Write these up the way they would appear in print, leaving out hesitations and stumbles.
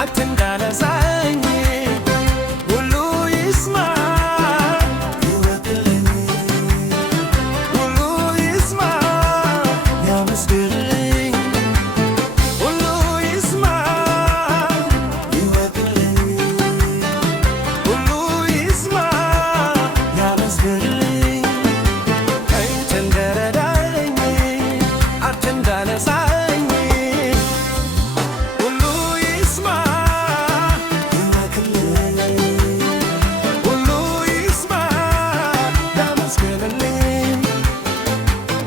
አትንዳነሳኝ ሁሉ ይስማ ይወቅልኝ ሁሉ ይስማ ያመስግንልኝ ሁሉ ይስማ ይወቅልኝ ሁሉ ይስማ ያመስግንልኝ ተንደረዳኝ አትንዳነሳኝ ሁሉ ይስማ ይወቅልኝ ሁሉ ይስማ ያመስግንልኝ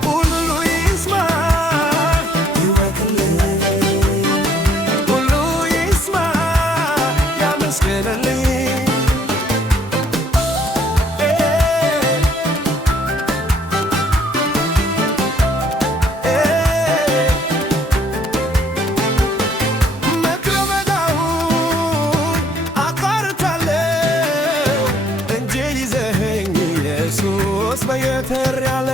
ሁሉ ይስማ ይወቅልኝ ሁሉ ይስማ ያመስግንልኝ መክረመዳውን አቋርጣለሁ እንጂ ይዘኸኝ ኢየሱስ በየተር ያለ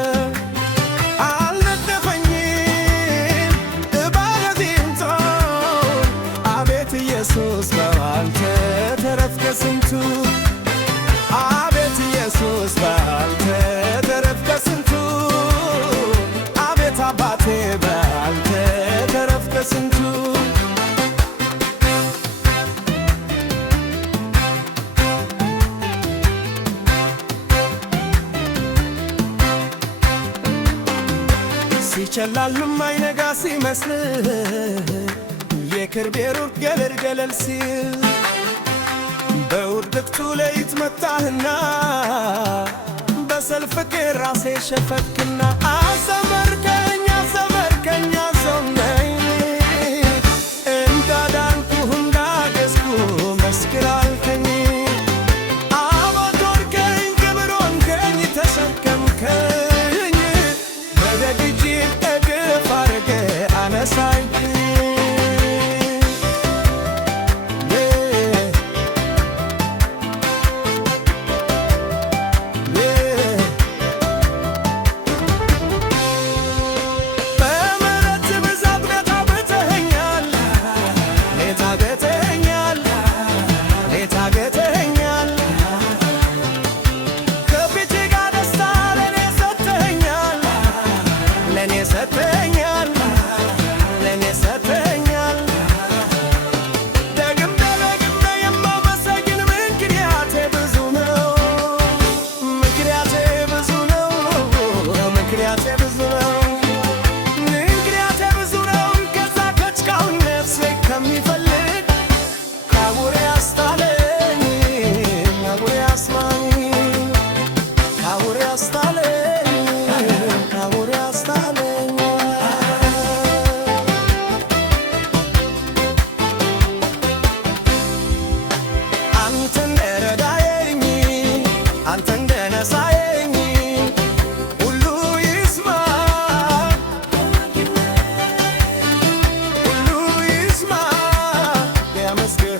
አልነደፈኝም እባለቲንቶን አቤት ኢየሱስ በአንተ ተረፍከ ስንቱ አቤት ኢየሱስ በአንተ ተረፍከ ስንቱ አቤት አባቴ በአንተ ተረፍከ ስንቱ ሲጨላልም አይነጋ ሲመስል የከርቤ ሩቅ ገለል ገለል ሲል በውድቅቱ ሌሊት መጣህና በሰልፍ ራሴ ሸፈትክና አሰመርከኝ አሰመርከኝ አሰመኝ እንዳዳንኩህ እንዳገዝኩ መስክር አልከኝ አባቶርከኝ ክብር ሆንከኝ ተሸከምከኝ በደጅ እቅፍ አርገ አነሳኝ በምሕረት ብዛት ቤት አግብተኸኛል ቤት አግብተኸኛል ቤት አግብተኸኛል ከፊት ጋር ደስታ ለኔ ሰጥተኸኛል ለኔ ሰጥተኸኛል ለኔ ሰጥተኸኛል ደግሜ ደግሜ የማመሰግን ምክንያቴ ብዙ ነው ምክንያቴ ብዙ ነው ምክንያቴ ብዙ ነው ምክንያቴ ብዙ ነው ከዛ ከጭቃው ነፍሴ ከሚፈልግ ካቡሬ አስጣለኝ ካቡሬ አስማኝ ካቡሬ አስጣለኝ ካቡሬ አስጣለኝ አንተ እንደረዳኸኝ አንተ እንደነሳኸኝ ሁሉ ይስማ ሁሉ ይስማ ያመስግን